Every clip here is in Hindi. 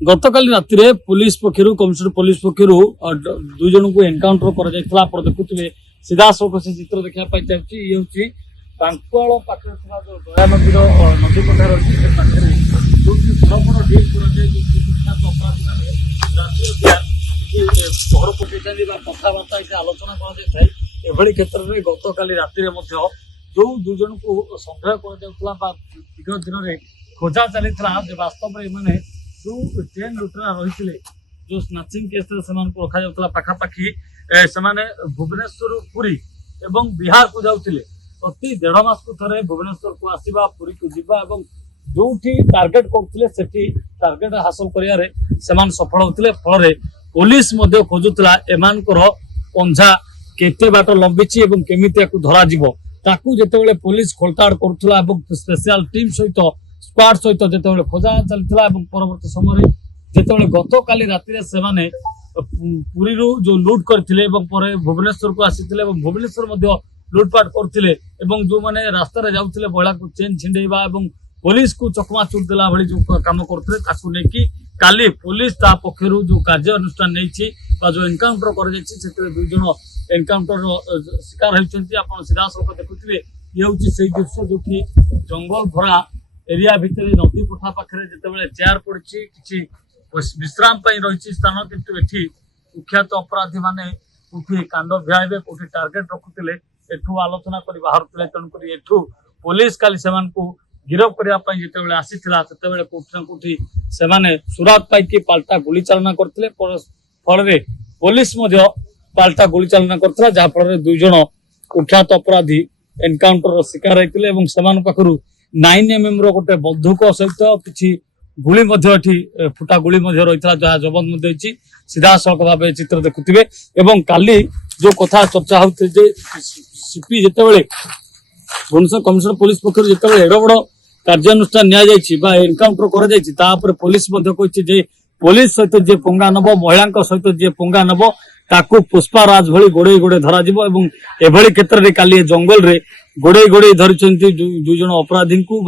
गतकाली राति पुलिस पक्षर कमिशनर पुलिस पक्षर दुई जन को एनकाउंटर कर देखुए सीधा सड़क से चित्र देखा चाहिए ये हूँ बांकुआल पाखे जो दया नदी नदी कथा रही है पाखे जो बड़ बड़ डिल कुख्यात अपराधी पहर पकई कथबार्ता ये आलोचना कर क्षेत्र में गतकाली राति जो दुई जन को सन्देह कर दिन में खोजा चली वास्तव में जो ट्रेन लुटेरा रही जो स्नाचिंग केस रखा जाता पाखापाखि से भुवनेश्वर पुरी एवं बिहार को जाते प्रति 1.5 मास को थे भुवनेश्वर को आसवा पुरी को जीवा जो टार्गेट करते टार्गेट हासिल कर सफल होते फल पुलिस खोजुला एम पंझा केते बाट लंबी केमी धरा जिते पुलिस खोलताड़ करुला स्पेशल टीम सहित स्क्वाड सहित जिते खोजा चलता परवर्त समय जिते गतकाली राति से पुरी जो लुट करते भुवनेश्वर को आसी भुवनेश्वर लुटपाट करते जो मैंने रास्तार जाऊे बड़ा को चेन छिंडेवा पुलिस को चकमाचूर देला भली जो काम करते काली पुलिस पक्षर जो कार्यानुष्ठान नहीं जो एनकाउंटर कर दुई जन एनकाउंटर शिकार होती आप सीधा सड़क देखुए ये हूँ से दृश्य जो कि जंगल भरा एरिया भितर नदी पठा पाखे जिते चेयर पड़ी कि विश्राम रही स्थान किंतु एठी कुख्यात अपराधी माने कोठी कांड भियाइबे कोठी टार्गेट रखुते एठू आलोचना कर बाहर तेणुक एठू पुलिस काली से गिरफ करने जिते आसीला से कोठी से सुराग पाई पाल्टा गुली चालना करते फल पुलिस पाल्टा गुली चालना करता जहाँफल दुई जन कुख्यात अपराधी एनकाउंटर शिकार होते पाखु 9mm गोटे बंधुक सहित किसी गुली फुटा गुली रही जहाँ जबन सीधा सड़क भाव चित्र देखुए एवं काली जो कथा चर्चा होती सीपी जिते भुवनेश्वर कमिशनर पुलिस पक्ष जिते एड बड़ कार्यानुष्ठान एनकाउंटर कर पुलिस पुलिस सहित जी पंगा नब महिला सहित जी पंगा नब ताकू पुष्पाराज भली गोड़े गोड़े धरा एभली क्षेत्र में काली जंगल रे गोड़े गोड़े धरी दुई जन अपराधी को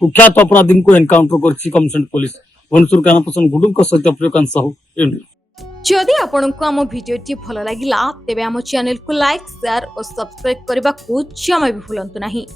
कुख्यात अपराधी को एनकाउंटर कर कमिशनर पुलिस भुवनेश्वर कानापसन गुडू सहित प्रियकांत साहू। जदि आपंक आम भिडी भल लगा तेब आम चैनल को लाइक शेयर और सब्सक्राइब करने को जमा भी भूलु नहीं।